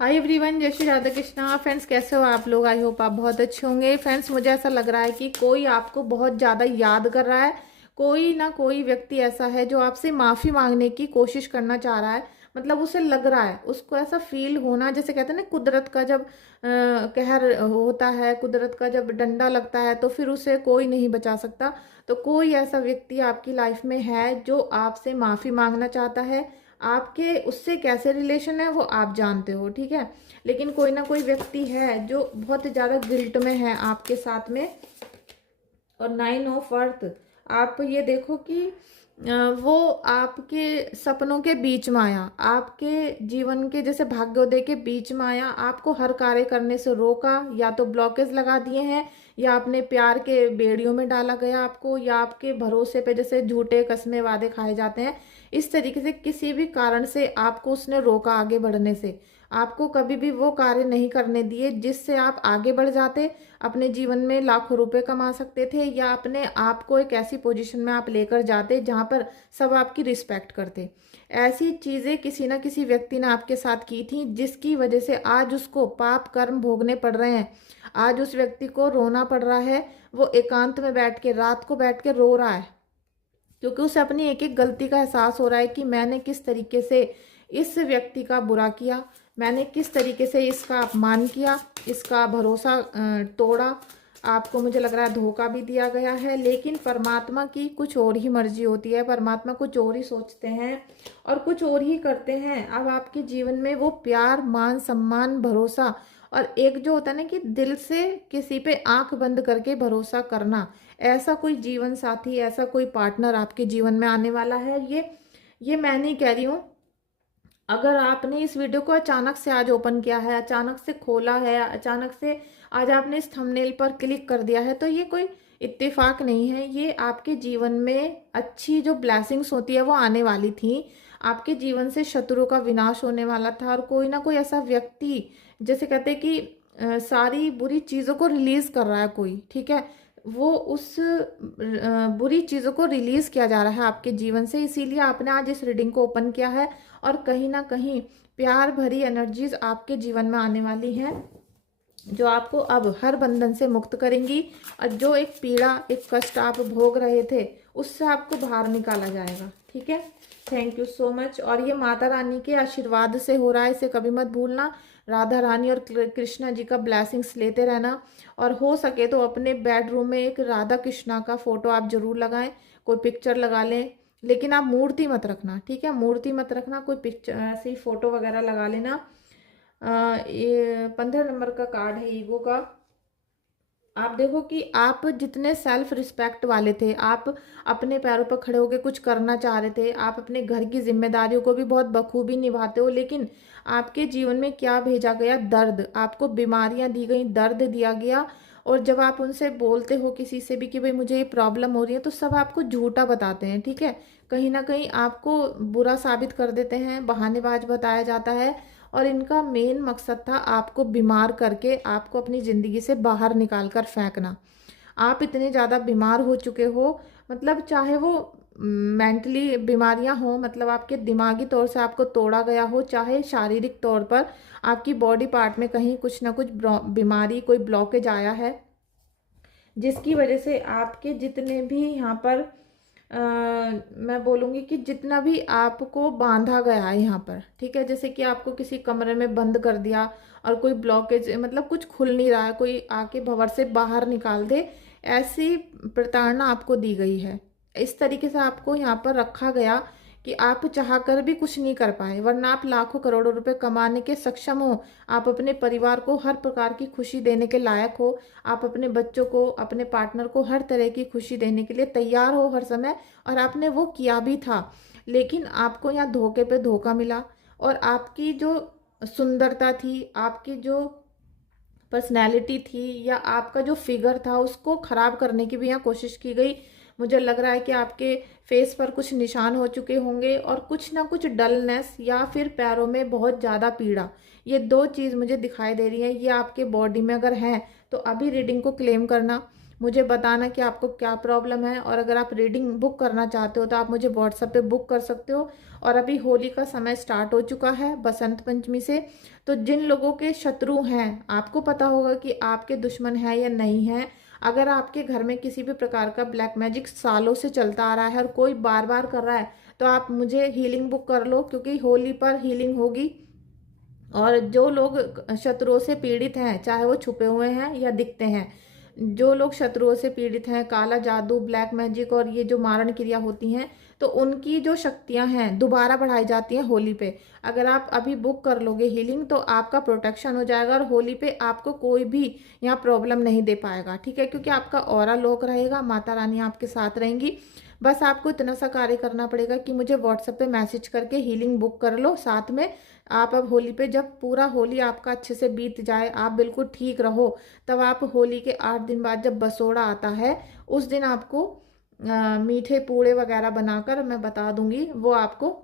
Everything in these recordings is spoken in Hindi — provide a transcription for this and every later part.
हाय एवरीवन, जय श्री राधा कृष्णा। फ्रेंड्स, कैसे हो आप लोग? आई होप आप बहुत अच्छे होंगे। फ्रेंड्स, मुझे ऐसा लग रहा है कि कोई आपको बहुत ज़्यादा याद कर रहा है। कोई ना कोई व्यक्ति ऐसा है जो आपसे माफ़ी मांगने की कोशिश करना चाह रहा है। मतलब उसे लग रहा है, उसको ऐसा फील होना, जैसे कहते हैं ना, कुदरत का जब कहर होता है, कुदरत का जब डंडा लगता है तो फिर उसे कोई नहीं बचा सकता। तो कोई ऐसा व्यक्ति आपकी लाइफ में है जो आपसे माफ़ी मांगना चाहता है। आपके उससे कैसे रिलेशन है वो आप जानते हो, ठीक है। लेकिन कोई ना कोई व्यक्ति है जो बहुत ज़्यादा गिल्ट में है आपके साथ में। और 9 ऑफ अर्थ, आप ये देखो कि वो आपके सपनों के बीच में आया, आपके जीवन के जैसे भाग्योदय के बीच में आया, आपको हर कार्य करने से रोका, या तो ब्लॉकेज लगा दिए हैं, या अपने प्यार के बेड़ियों में डाला गया आपको, या आपके भरोसे पे जैसे झूठे कस्मे वादे खाए जाते हैं। इस तरीके से किसी भी कारण से आपको उसने रोका आगे बढ़ने से। आपको कभी भी वो कार्य नहीं करने दिए जिससे आप आगे बढ़ जाते, अपने जीवन में लाखों रुपए कमा सकते थे, या अपने आप को एक ऐसी पोजीशन में आप लेकर जाते जहां पर सब आपकी रिस्पेक्ट करते। ऐसी चीज़ें किसी ना किसी व्यक्ति ने आपके साथ की थी, जिसकी वजह से आज उसको पाप कर्म भोगने पड़ रहे हैं। आज उस व्यक्ति को रोना पड़ रहा है। वो एकांत में बैठ के, रात को बैठ के रो रहा है, क्योंकि उसे अपनी एक एक गलती का एहसास हो रहा है कि मैंने किस तरीके से इस व्यक्ति का बुरा किया, मैंने किस तरीके से इसका अपमान किया, इसका भरोसा तोड़ा। आपको मुझे लग रहा है धोखा भी दिया गया है। लेकिन परमात्मा की कुछ और ही मर्जी होती है। परमात्मा कुछ और ही सोचते हैं और कुछ और ही करते हैं। अब आपके जीवन में वो प्यार, मान सम्मान, भरोसा, और एक जो होता है ना कि दिल से किसी पे आंख बंद करके भरोसा करना, ऐसा कोई जीवन साथी, ऐसा कोई पार्टनर आपके जीवन में आने वाला है। ये मैं नहीं कह रही हूँ। अगर आपने इस वीडियो को अचानक से आज ओपन किया है, अचानक से खोला है, अचानक से आज आपने इस थंबनेल पर क्लिक कर दिया है, तो ये कोई इत्तेफाक नहीं है। ये आपके जीवन में अच्छी जो ब्लेसिंग्स होती है वो आने वाली थी। आपके जीवन से शत्रु का विनाश होने वाला था, और कोई ना कोई ऐसा व्यक्ति, जैसे कहते हैं कि सारी बुरी चीज़ों को रिलीज कर रहा है कोई, ठीक है। वो उस बुरी चीज़ों को रिलीज किया जा रहा है आपके जीवन से, इसीलिए आपने आज इस रीडिंग को ओपन किया है। और कहीं ना कहीं प्यार भरी एनर्जीज आपके जीवन में आने वाली हैं, जो आपको अब हर बंधन से मुक्त करेंगी। और जो एक पीड़ा, एक कष्ट आप भोग रहे थे, उससे आपको बाहर निकाला जाएगा, ठीक है। Thank you so much. और ये माता रानी के आशीर्वाद से हो रहा है, इसे कभी मत भूलना। राधा रानी और कृष्णा जी का ब्लेसिंग्स लेते रहना। और हो सके तो अपने बेडरूम में एक राधा कृष्णा का फोटो आप जरूर लगाएं, कोई पिक्चर लगा लें। लेकिन आप मूर्ति मत रखना, ठीक है। मूर्ति मत रखना, कोई पिक्चर ऐसे ही फोटो वगैरह लगा लेना। ये 15 नंबर का कार्ड है ईगो का। आप देखो कि आप जितने सेल्फ रिस्पेक्ट वाले थे, आप अपने पैरों पर खड़े होकर कुछ करना चाह रहे थे, आप अपने घर की जिम्मेदारियों को भी बहुत बखूबी निभाते हो, लेकिन आपके जीवन में क्या भेजा गया? दर्द। आपको बीमारियां दी गई, दर्द दिया गया। और जब आप उनसे बोलते हो किसी से भी कि भाई मुझे ये प्रॉब्लम हो रही है, तो सब आपको झूठा बताते हैं, ठीक है। कहीं ना कहीं आपको बुरा साबित कर देते हैं, बहानेबाज बताया जाता है। और इनका मेन मकसद था आपको बीमार करके, आपको अपनी ज़िंदगी से बाहर निकाल कर फेंकना। आप इतने ज़्यादा बीमार हो चुके हो, मतलब चाहे वो मेंटली बीमारियां हो, मतलब आपके दिमागी तौर से आपको तोड़ा गया हो, चाहे शारीरिक तौर पर आपकी बॉडी पार्ट में कहीं कुछ ना कुछ बीमारी, कोई ब्लॉकेज आया है, जिसकी वजह से आपके जितने भी यहाँ पर मैं बोलूँगी कि जितना भी आपको बांधा गया है यहाँ पर, ठीक है। जैसे कि आपको किसी कमरे में बंद कर दिया और कोई ब्लॉकेज, मतलब कुछ खुल नहीं रहा है, कोई आके भंवर से बाहर निकाल दे, ऐसी प्रताड़ना आपको दी गई है। इस तरीके से आपको यहाँ पर रखा गया कि आप चाह कर भी कुछ नहीं कर पाए, वरना आप लाखों करोड़ों रुपए कमाने के सक्षम हो। आप अपने परिवार को हर प्रकार की खुशी देने के लायक हो। आप अपने बच्चों को, अपने पार्टनर को हर तरह की खुशी देने के लिए तैयार हो हर समय, और आपने वो किया भी था। लेकिन आपको यहाँ धोखे पे धोखा मिला, और आपकी जो सुंदरता थी, आपकी जो पर्सनैलिटी थी, या आपका जो फिगर था, उसको ख़राब करने की भी यहाँ कोशिश की गई। मुझे लग रहा है कि आपके फेस पर कुछ निशान हो चुके होंगे, और कुछ ना कुछ डलनेस, या फिर पैरों में बहुत ज़्यादा पीड़ा, ये दो चीज़ मुझे दिखाई दे रही है। ये आपके बॉडी में अगर है तो अभी रीडिंग को क्लेम करना। मुझे बताना कि आपको क्या प्रॉब्लम है। और अगर आप रीडिंग बुक करना चाहते हो तो आप मुझे व्हाट्सएप पे बुक कर सकते हो। और अभी होली का समय स्टार्ट हो चुका है बसंत पंचमी से। तो जिन लोगों के शत्रु हैं, आपको पता होगा कि आपके दुश्मन है या नहीं है। अगर आपके घर में किसी भी प्रकार का ब्लैक मैजिक सालों से चलता आ रहा है और कोई बार बार कर रहा है, तो आप मुझे हीलिंग बुक कर लो, क्योंकि होली पर हीलिंग होगी। और जो लोग शत्रुओं से पीड़ित हैं, चाहे वो छुपे हुए हैं या दिखते हैं, जो लोग शत्रुओं से पीड़ित हैं, काला जादू, ब्लैक मैजिक और ये जो मारण क्रिया होती हैं, तो उनकी जो शक्तियां हैं दोबारा बढ़ाई जाती हैं होली पे। अगर आप अभी बुक कर लोगे हीलिंग तो आपका प्रोटेक्शन हो जाएगा और होली पे आपको कोई भी यहाँ प्रॉब्लम नहीं दे पाएगा, ठीक है, क्योंकि आपका ऑरा लॉक रहेगा, माता रानी आपके साथ रहेंगी। बस आपको इतना सा कार्य करना पड़ेगा कि मुझे व्हाट्सएप पे मैसेज करके हीलिंग बुक कर लो। साथ में आप अब होली पे, जब पूरा होली आपका अच्छे से बीत जाए, आप बिल्कुल ठीक रहो, तब आप होली के 8 दिन बाद जब बसोड़ा आता है, उस दिन आपको मीठे पूड़े वगैरह बनाकर मैं बता दूंगी, वो आपको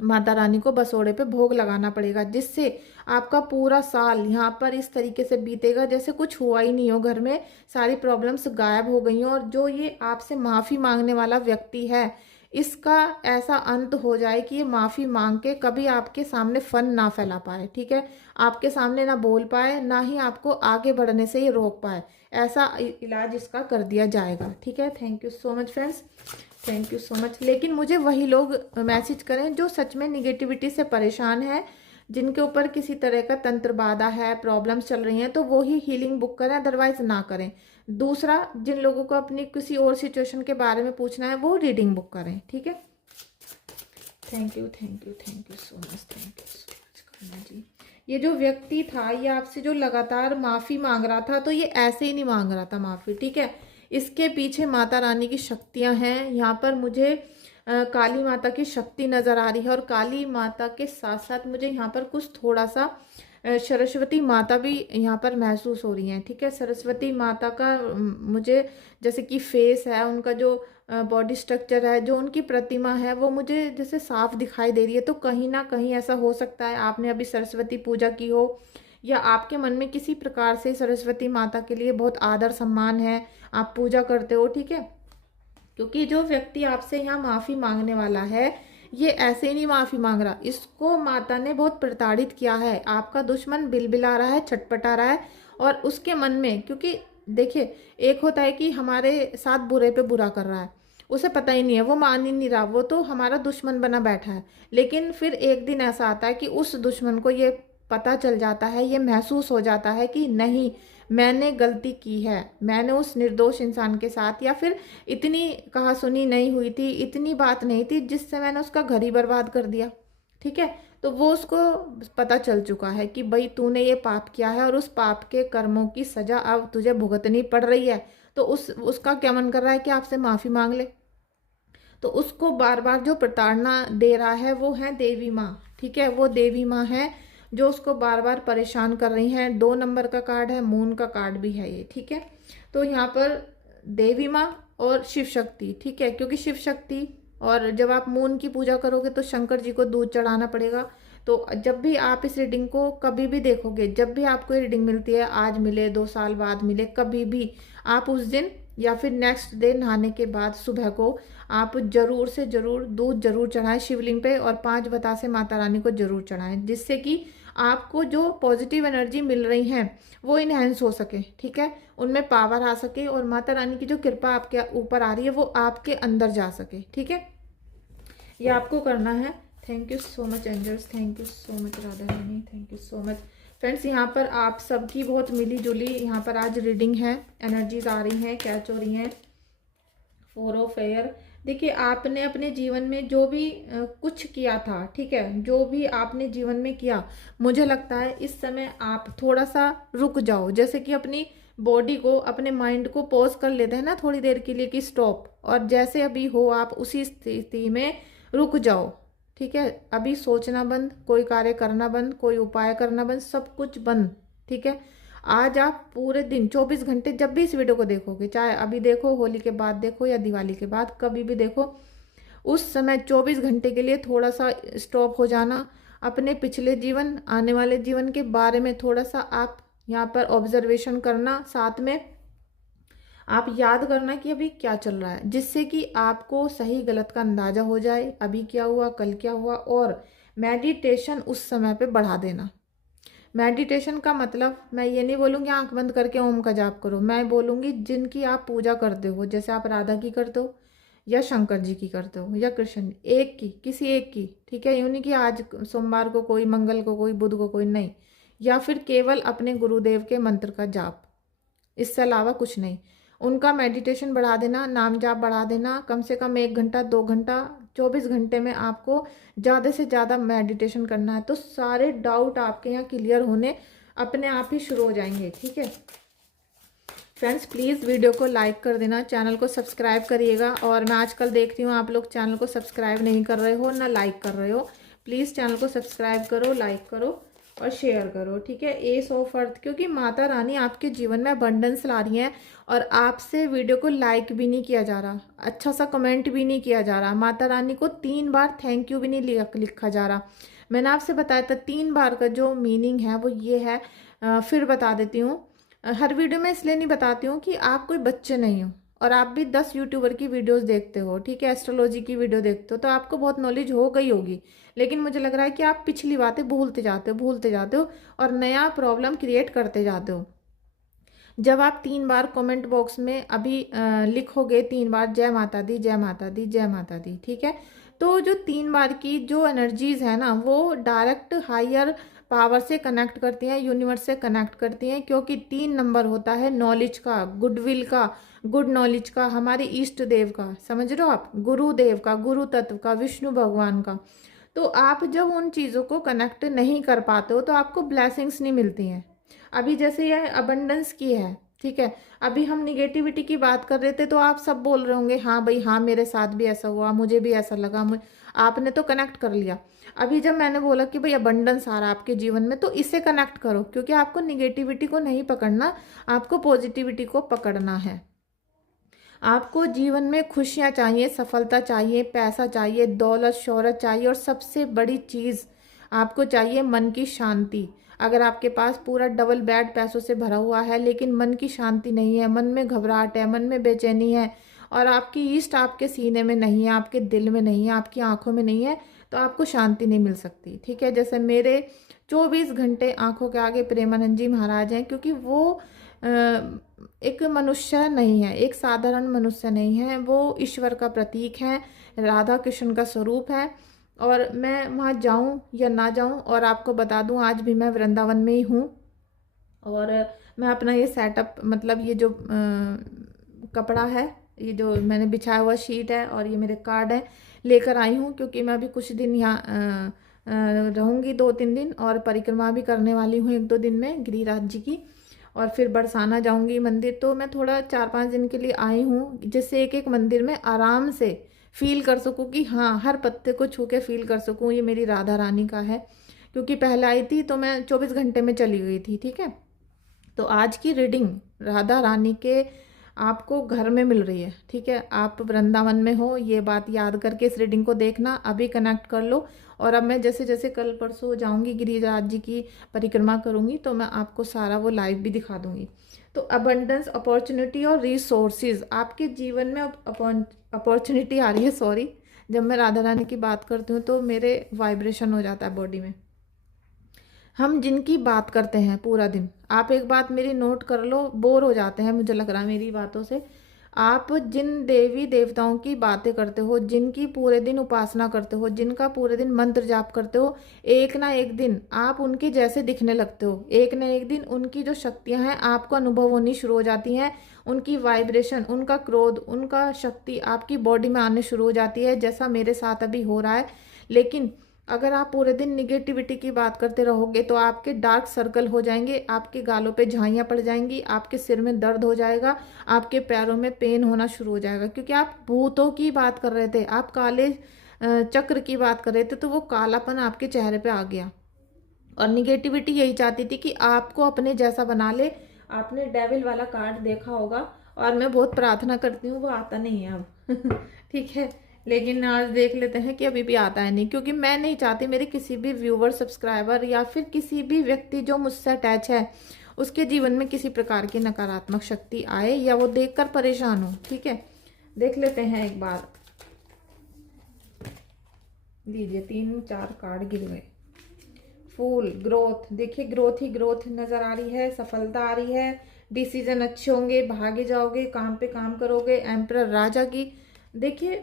माता रानी को बसोड़े पे भोग लगाना पड़ेगा, जिससे आपका पूरा साल यहाँ पर इस तरीके से बीतेगा जैसे कुछ हुआ ही नहीं हो। घर में सारी प्रॉब्लम्स गायब हो गई हो और जो ये आपसे माफ़ी मांगने वाला व्यक्ति है, इसका ऐसा अंत हो जाए कि ये माफ़ी मांग के कभी आपके सामने फन ना फैला पाए, ठीक है, आपके सामने ना बोल पाए, ना ही आपको आगे बढ़ने से ये रोक पाए। ऐसा इलाज इसका कर दिया जाएगा, ठीक है। Thank you so much friends, thank you so much. लेकिन मुझे वही लोग मैसेज करें जो सच में निगेटिविटी से परेशान है, जिनके ऊपर किसी तरह का तंत्र बाधा है, प्रॉब्लम्स चल रही हैं, तो वो ही हीलिंग बुक करें, अदरवाइज ना करें। दूसरा, जिन लोगों को अपनी किसी और सिचुएशन के बारे में पूछना है वो रीडिंग बुक करें, ठीक है। Thank you, thank you, thank you so much, thank you so much Khanna ji. ये जो व्यक्ति था, ये आपसे जो लगातार माफ़ी मांग रहा था, तो ये ऐसे ही नहीं मांग रहा था माफ़ी, ठीक है। इसके पीछे माता रानी की शक्तियां हैं। यहाँ पर मुझे काली माता की शक्ति नज़र आ रही है और काली माता के साथ साथ मुझे यहाँ पर कुछ थोड़ा सा सरस्वती माता भी यहाँ पर महसूस हो रही हैं, ठीक है। सरस्वती माता का मुझे जैसे कि फेस है, उनका जो बॉडी स्ट्रक्चर है, जो उनकी प्रतिमा है, वो मुझे जैसे साफ दिखाई दे रही है। तो कहीं ना कहीं ऐसा हो सकता है आपने अभी सरस्वती पूजा की हो, या आपके मन में किसी प्रकार से सरस्वती माता के लिए बहुत आदर सम्मान है, आप पूजा करते हो, ठीक है। क्योंकि जो व्यक्ति आपसे यहाँ माफ़ी मांगने वाला है, ये ऐसे ही नहीं माफ़ी मांग रहा, इसको माता ने बहुत प्रताड़ित किया है। आपका दुश्मन बिलबिला रहा है, छटपटा रहा है, और उसके मन में, क्योंकि देखिए, एक होता है कि हमारे साथ बुरे पे बुरा कर रहा है, उसे पता ही नहीं है, वो मान ही नहीं रहा, वो तो हमारा दुश्मन बना बैठा है। लेकिन फिर एक दिन ऐसा आता है कि उस दुश्मन को ये पता चल जाता है, ये महसूस हो जाता है कि नहीं, मैंने गलती की है, मैंने उस निर्दोष इंसान के साथ, या फिर इतनी कहा सुनी नहीं हुई थी, इतनी बात नहीं थी जिससे मैंने उसका घर ही बर्बाद कर दिया, ठीक है। तो वो उसको पता चल चुका है कि भाई तूने ये पाप किया है और उस पाप के कर्मों की सजा अब तुझे भुगतनी पड़ रही है। तो उसका क्या मन कर रहा है कि आपसे माफ़ी मांग ले। तो उसको बार बार जो प्रताड़ना दे रहा है वो है देवी माँ, ठीक है। वो देवी माँ है जो उसको बार बार परेशान कर रही हैं। 2 नंबर का कार्ड है, मून का कार्ड भी है ये, ठीक है। तो यहाँ पर देवी माँ और शिव शक्ति, ठीक है, क्योंकि शिव शक्ति, और जब आप मून की पूजा करोगे तो शंकर जी को दूध चढ़ाना पड़ेगा। तो जब भी आप इस रीडिंग को कभी भी देखोगे, जब भी आपको ये रीडिंग मिलती है, आज मिले, 2 साल बाद मिले, कभी भी आप उस दिन या फिर नेक्स्ट डे नहाने के बाद सुबह को आप जरूर से जरूर दूध जरूर चढ़ाएं शिवलिंग पे, और 5 बतासे माता रानी को जरूर चढ़ाएं, जिससे कि आपको जो पॉजिटिव एनर्जी मिल रही है वो इनहेंस हो सके, ठीक है, उनमें पावर आ सके, और माता रानी की जो कृपा आपके ऊपर आ रही है वो आपके अंदर जा सके, ठीक है। ये आपको करना है। Thank you so much angels, thank you so much Radha Rani, thank you so much friends. यहाँ पर आप सबकी बहुत मिली जुली यहाँ पर आज रीडिंग है, एनर्जीज आ रही हैं, कैच हो रही हैं। 4 ऑफ एयर, देखिए आपने अपने जीवन में जो भी कुछ किया था, ठीक है, जो भी आपने जीवन में किया, मुझे लगता है इस समय आप थोड़ा सा रुक जाओ, जैसे कि अपनी बॉडी को, अपने माइंड को पॉज कर लेते हैं ना थोड़ी देर के लिए कि स्टॉप, और जैसे अभी हो आप उसी स्थिति में रुक जाओ, ठीक है। अभी सोचना बंद, कोई कार्य करना बंद, कोई उपाय करना बंद, सब कुछ बंद, ठीक है। आज आप पूरे दिन 24 घंटे जब भी इस वीडियो को देखोगे, चाहे अभी देखो, होली के बाद देखो, या दिवाली के बाद, कभी भी देखो, उस समय 24 घंटे के लिए थोड़ा सा स्टॉप हो जाना, अपने पिछले जीवन, आने वाले जीवन के बारे में थोड़ा सा आप यहाँ पर ऑब्जर्वेशन करना, साथ में आप याद करना कि अभी क्या चल रहा है, जिससे कि आपको सही गलत का अंदाजा हो जाए, अभी क्या हुआ, कल क्या हुआ। और मेडिटेशन उस समय पे बढ़ा देना। मेडिटेशन का मतलब मैं ये नहीं बोलूँगी आंख बंद करके ओम का जाप करो, मैं बोलूँगी जिनकी आप पूजा करते हो, जैसे आप राधा की करते हो या शंकर जी की करते हो या कृष्ण, एक की, किसी एक की, ठीक है। यूँ नहीं कि आज सोमवार को कोई, मंगल को कोई, बुध को कोई, नहीं। या फिर केवल अपने गुरुदेव के मंत्र का जाप, इससे अलावा कुछ नहीं। उनका मेडिटेशन बढ़ा देना, नाम जाप बढ़ा देना, कम से कम 1 घंटा 2 घंटा, 24 घंटे में आपको ज़्यादा से ज़्यादा मेडिटेशन करना है। तो सारे डाउट आपके यहाँ क्लियर होने अपने आप ही शुरू हो जाएंगे, ठीक है। फ्रेंड्स प्लीज़ वीडियो को लाइक कर देना, चैनल को सब्सक्राइब करिएगा। और मैं आजकल देख रही हूँ आप लोग चैनल को सब्सक्राइब नहीं कर रहे हो ना लाइक कर रहे हो। प्लीज़ चैनल को सब्सक्राइब करो, लाइक करो और शेयर करो, ठीक है। एस ऑफ अर्थ, क्योंकि माता रानी आपके जीवन में अबंडेंस ला रही हैं और आपसे वीडियो को लाइक भी नहीं किया जा रहा, अच्छा सा कमेंट भी नहीं किया जा रहा, माता रानी को 3 बार थैंक यू भी नहीं लिखा जा रहा। मैंने आपसे बताया था 3 बार का जो मीनिंग है वो ये है, फिर बता देती हूँ। हर वीडियो में इसलिए नहीं बताती हूँ कि आप कोई बच्चे नहीं हो और आप भी 10 यूट्यूबर की वीडियोस देखते हो, ठीक है, एस्ट्रोलॉजी की वीडियो देखते हो, तो आपको बहुत नॉलेज हो गई होगी। लेकिन मुझे लग रहा है कि आप पिछली बातें भूलते जाते हो और नया प्रॉब्लम क्रिएट करते जाते हो। जब आप 3 बार कमेंट बॉक्स में अभी लिखोगे 3 बार जय माता दी, जय माता दी, जय माता दी, ठीक है, तो जो 3 बार की जो एनर्जीज है ना, वो डायरेक्ट हायर पावर से कनेक्ट करती हैं, यूनिवर्स से कनेक्ट करती हैं। क्योंकि 3 नंबर होता है नॉलेज का, गुडविल का, गुड नॉलेज का, हमारे इष्ट देव का, समझ रहे हो आप, गुरुदेव का, गुरु तत्व का, विष्णु भगवान का। तो आप जब उन चीज़ों को कनेक्ट नहीं कर पाते हो तो आपको ब्लेसिंग्स नहीं मिलती हैं। अभी जैसे यह अबंडेंस की है, ठीक है, अभी हम निगेटिविटी की बात कर रहे थे तो आप सब बोल रहे होंगे हाँ भाई हाँ मेरे साथ भी ऐसा हुआ, मुझे भी ऐसा लगा, आपने तो कनेक्ट कर लिया। अभी जब मैंने बोला कि भाई अबंडेंस आ रहा है आपके जीवन में, तो इससे कनेक्ट करो, क्योंकि आपको निगेटिविटी को नहीं पकड़ना, आपको पॉजिटिविटी को पकड़ना है। आपको जीवन में खुशियाँ चाहिए, सफलता चाहिए, पैसा चाहिए, दौलत शोहरत चाहिए और सबसे बड़ी चीज़ आपको चाहिए मन की शांति। अगर आपके पास पूरा डबल बेड पैसों से भरा हुआ है लेकिन मन की शांति नहीं है, मन में घबराहट है, मन में बेचैनी है और आपकी ईस्ट आपके सीने में नहीं है, आपके दिल में नहीं है, आपकी आंखों में नहीं है, तो आपको शांति नहीं मिल सकती, ठीक है। जैसे मेरे 24 घंटे आंखों के आगे प्रेमानंद जी महाराज हैं, क्योंकि वो एक मनुष्य नहीं है, एक साधारण मनुष्य नहीं है, वो ईश्वर का प्रतीक है, राधा कृष्ण का स्वरूप है। और मैं वहाँ जाऊँ या ना जाऊँ, और आपको बता दूँ आज भी मैं वृंदावन में ही हूँ और मैं अपना ये सेटअप, मतलब ये जो कपड़ा है, ये जो मैंने बिछाया हुआ शीट है और ये मेरे कार्ड है, लेकर आई हूँ, क्योंकि मैं अभी कुछ दिन यहाँ रहूँगी, 2-3 दिन, और परिक्रमा भी करने वाली हूँ 1-2 दिन में गिरिराज जी की, और फिर बरसाना जाऊंगी मंदिर। तो मैं थोड़ा 4-5 दिन के लिए आई हूँ, जिससे एक एक मंदिर में आराम से फील कर सकूँ कि हाँ हर पत्ते को छू के फील कर सकूँ ये मेरी राधा रानी का है। क्योंकि पहले आई थी तो मैं 24 घंटे में चली गई थी, ठीक है। तो आज की रीडिंग राधा रानी के आपको घर में मिल रही है, ठीक है, आप वृंदावन में हो, ये बात याद करके इस रीडिंग को देखना, अभी कनेक्ट कर लो। और अब मैं जैसे जैसे कल परसों जाऊंगी गिरिराज जी की परिक्रमा करूंगी तो मैं आपको सारा वो लाइव भी दिखा दूंगी। तो अबंडेंस, अपॉर्चुनिटी और रिसोर्सेज आपके जीवन में अपॉर्चुनिटी आ रही है, सॉरी, जब मैं राधा रानी की बात करती हूँ तो मेरे वाइब्रेशन हो जाता है बॉडी में। हम जिनकी बात करते हैं पूरा दिन, आप एक बात मेरी नोट कर लो, बोर हो जाते हैं मुझे लग रहा है मेरी बातों से। आप जिन देवी देवताओं की बातें करते हो, जिनकी पूरे दिन उपासना करते हो, जिनका पूरे दिन मंत्र जाप करते हो, एक ना एक दिन आप उनके जैसे दिखने लगते हो। एक ना एक दिन उनकी जो शक्तियां हैं आपको अनुभव होनी शुरू हो जाती हैं, उनकी वाइब्रेशन, उनका क्रोध, उनका शक्ति आपकी बॉडी में आने शुरू हो जाती है, जैसा मेरे साथ अभी हो रहा है। लेकिन अगर आप पूरे दिन निगेटिविटी की बात करते रहोगे तो आपके डार्क सर्कल हो जाएंगे, आपके गालों पे झाइयाँ पड़ जाएंगी, आपके सिर में दर्द हो जाएगा, आपके पैरों में पेन होना शुरू हो जाएगा। क्योंकि आप भूतों की बात कर रहे थे, आप काले चक्र की बात कर रहे थे, तो वो कालापन आपके चेहरे पे आ गया। और निगेटिविटी यही चाहती थी कि आपको अपने जैसा बना ले। आपने डेविल वाला कार्ड देखा होगा और मैं बहुत प्रार्थना करती हूँ वो आता नहीं है अब ठीक है, लेकिन आज देख लेते हैं कि अभी भी आता है नहीं, क्योंकि मैं नहीं चाहती मेरे किसी भी व्यूवर, सब्सक्राइबर या फिर किसी भी व्यक्ति जो मुझसे अटैच है उसके जीवन में किसी प्रकार की नकारात्मक शक्ति आए या वो देखकर परेशान हो। ठीक है, देख लेते हैं एक बार। लीजिए 3-4 कार्ड गिर गए। फूल, ग्रोथ, देखिए ग्रोथ ही ग्रोथ नजर आ रही है, सफलता आ रही है, डिसीजन अच्छे होंगे, भागे जाओगे, काम पे काम करोगे। एम्परर, राजा की, देखिए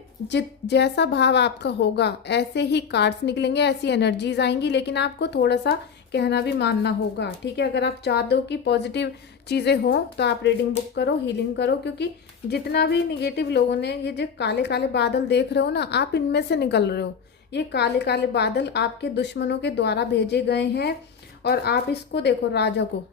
जैसा भाव आपका होगा ऐसे ही कार्ड्स निकलेंगे, ऐसी एनर्जीज आएंगी, लेकिन आपको थोड़ा सा कहना भी मानना होगा। ठीक है, अगर आप चाहते हो कि पॉजिटिव चीज़ें हों तो आप रीडिंग बुक करो, हीलिंग करो, क्योंकि जितना भी निगेटिव लोगों ने ये जो काले काले बादल देख रहे हो ना, आप इनमें से निकल रहे हो। ये काले काले बादल आपके दुश्मनों के द्वारा भेजे गए हैं। और आप इसको देखो, राजा को,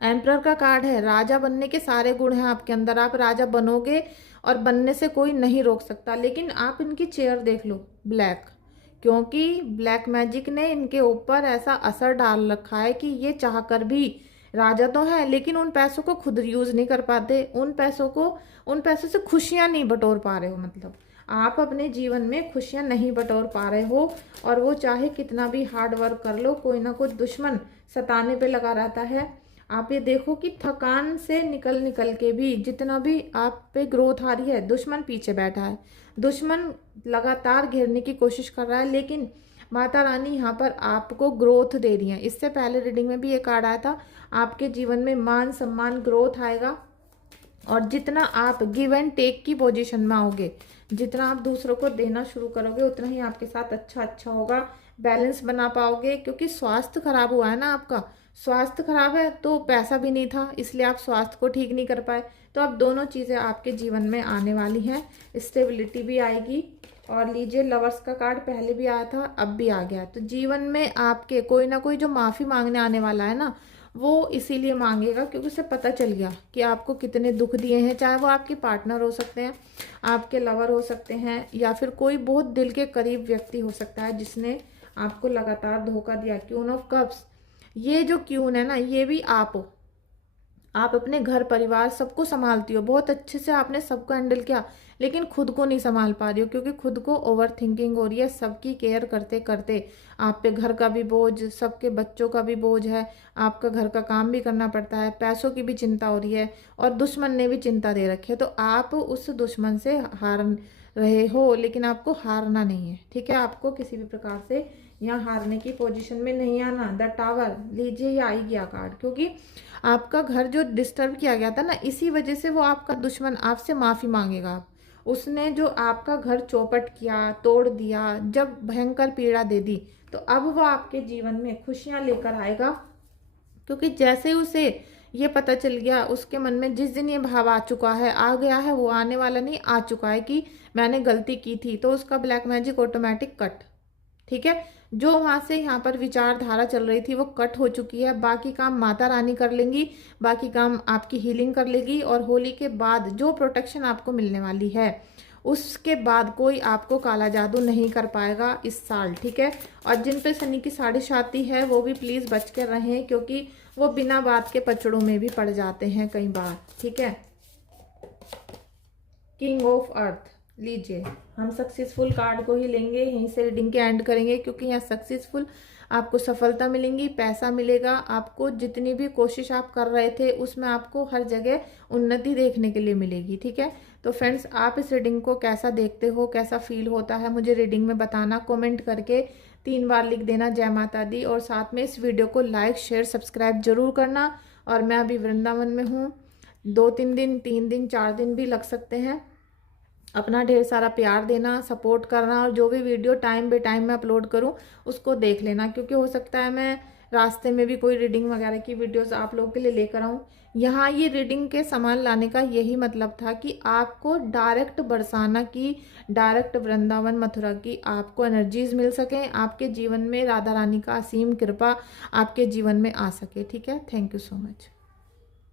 एम्परर का कार्ड है, राजा बनने के सारे गुण हैं आपके अंदर, आप राजा बनोगे और बनने से कोई नहीं रोक सकता। लेकिन आप इनकी चेयर देख लो, ब्लैक, क्योंकि ब्लैक मैजिक ने इनके ऊपर ऐसा असर डाल रखा है कि ये चाहकर भी राजा तो है, लेकिन उन पैसों को खुद यूज नहीं कर पाते, उन पैसों से खुशियां नहीं बटोर पा रहे हो। मतलब आप अपने जीवन में खुशियां नहीं बटोर पा रहे हो, और वो चाहे कितना भी हार्ड वर्क कर लो, कोई ना कोई दुश्मन सताने पे लगा रहता है। आप ये देखो कि थकान से निकल निकल के भी जितना भी आप पे ग्रोथ आ रही है, दुश्मन पीछे बैठा है, दुश्मन लगातार घेरने की कोशिश कर रहा है, लेकिन माता रानी यहाँ पर आपको ग्रोथ दे रही है। इससे पहले रीडिंग में भी ये कार्ड आया था, आपके जीवन में मान सम्मान ग्रोथ आएगा, और जितना आप गिव एंड टेक की पोजीशन में आओगे, जितना आप दूसरों को देना शुरू करोगे, उतना ही आपके साथ अच्छा होगा, बैलेंस बना पाओगे। क्योंकि स्वास्थ्य खराब हुआ है ना आपका, स्वास्थ्य खराब है तो पैसा भी नहीं था, इसलिए आप स्वास्थ्य को ठीक नहीं कर पाए। तो अब दोनों चीज़ें आपके जीवन में आने वाली हैं, स्टेबिलिटी भी आएगी। और लीजिए, लवर्स का कार्ड पहले भी आया था, अब भी आ गया। तो जीवन में आपके कोई ना कोई जो माफ़ी मांगने आने वाला है ना, वो इसीलिए मांगेगा क्योंकि उसे पता चल गया कि आपको कितने दुख दिए हैं। चाहे वो आपके पार्टनर हो सकते हैं, आपके लवर हो सकते हैं, या फिर कोई बहुत दिल के करीब व्यक्ति हो सकता है जिसने आपको लगातार धोखा दिया। क्यून ऑफ कप्स, ये जो क्यून है ना, ये भी आप हो। आप अपने घर परिवार सबको संभालती हो, बहुत अच्छे से आपने सबको हैंडल किया, लेकिन खुद को नहीं संभाल पा रही हो, क्योंकि खुद को ओवर थिंकिंग हो रही है। सबकी केयर करते करते आप पे घर का भी बोझ, सबके बच्चों का भी बोझ है, आपका घर का काम भी करना पड़ता है, पैसों की भी चिंता हो रही है, और दुश्मन ने भी चिंता दे रखी है। तो आप उस दुश्मन से हार रहे हो, लेकिन आपको हारना नहीं है। ठीक है, आपको किसी भी प्रकार से यहाँ हारने की पोजीशन में नहीं आना। द टावर, लीजिए ये आई गया कार्ड, क्योंकि आपका घर जो डिस्टर्ब किया गया था ना, इसी वजह से वो आपका दुश्मन आपसे माफ़ी मांगेगा। उसने जो आपका घर चौपट किया, तोड़ दिया, जब भयंकर पीड़ा दे दी, तो अब वो आपके जीवन में खुशियां लेकर आएगा। क्योंकि जैसे उसे ये पता चल गया, उसके मन में जिस दिन ये भाव आ चुका है, आ गया है, वो आने वाला नहीं, आ चुका है कि मैंने गलती की थी, तो उसका ब्लैक मैजिक ऑटोमेटिक कट। ठीक है, जो वहां से यहाँ पर विचारधारा चल रही थी वो कट हो चुकी है। बाकी काम माता रानी कर लेंगी, बाकी काम आपकी हीलिंग कर लेगी, और होली के बाद जो प्रोटेक्शन आपको मिलने वाली है, उसके बाद कोई आपको काला जादू नहीं कर पाएगा इस साल। ठीक है, और जिन पे शनि की साढ़े साती है वो भी प्लीज़ बच कर रहें, क्योंकि वो बिना बात के पचड़ों में भी पड़ जाते हैं कई बार। ठीक है, किंग ऑफ अर्थ, लीजिए हम सक्सेसफुल कार्ड को ही लेंगे, यहीं से रीडिंग के एंड करेंगे, क्योंकि यहाँ सक्सेसफुल आपको सफलता मिलेंगी, पैसा मिलेगा, आपको जितनी भी कोशिश आप कर रहे थे उसमें आपको हर जगह उन्नति देखने के लिए मिलेगी। ठीक है, तो फ्रेंड्स आप इस रीडिंग को कैसा देखते हो, कैसा फील होता है, मुझे रीडिंग में बताना, कमेंट करके 3 बार लिख देना जय माता दी, और साथ में इस वीडियो को लाइक शेयर सब्सक्राइब जरूर करना। और मैं अभी वृंदावन में हूँ, 2-3 दिन, 3 दिन, 4 दिन भी लग सकते हैं। अपना ढेर सारा प्यार देना, सपोर्ट करना, और जो भी वीडियो टाइम बे टाइम में अपलोड करूं उसको देख लेना, क्योंकि हो सकता है मैं रास्ते में भी कोई रीडिंग वगैरह की वीडियोस आप लोगों के लिए लेकर आऊं। यहाँ ये रीडिंग के सामान लाने का यही मतलब था कि आपको डायरेक्ट बरसाना की, डायरेक्ट वृंदावन मथुरा की आपको एनर्जीज मिल सकें, आपके जीवन में राधा रानी का असीम कृपा आपके जीवन में आ सके। ठीक है, थैंक यू सो मच।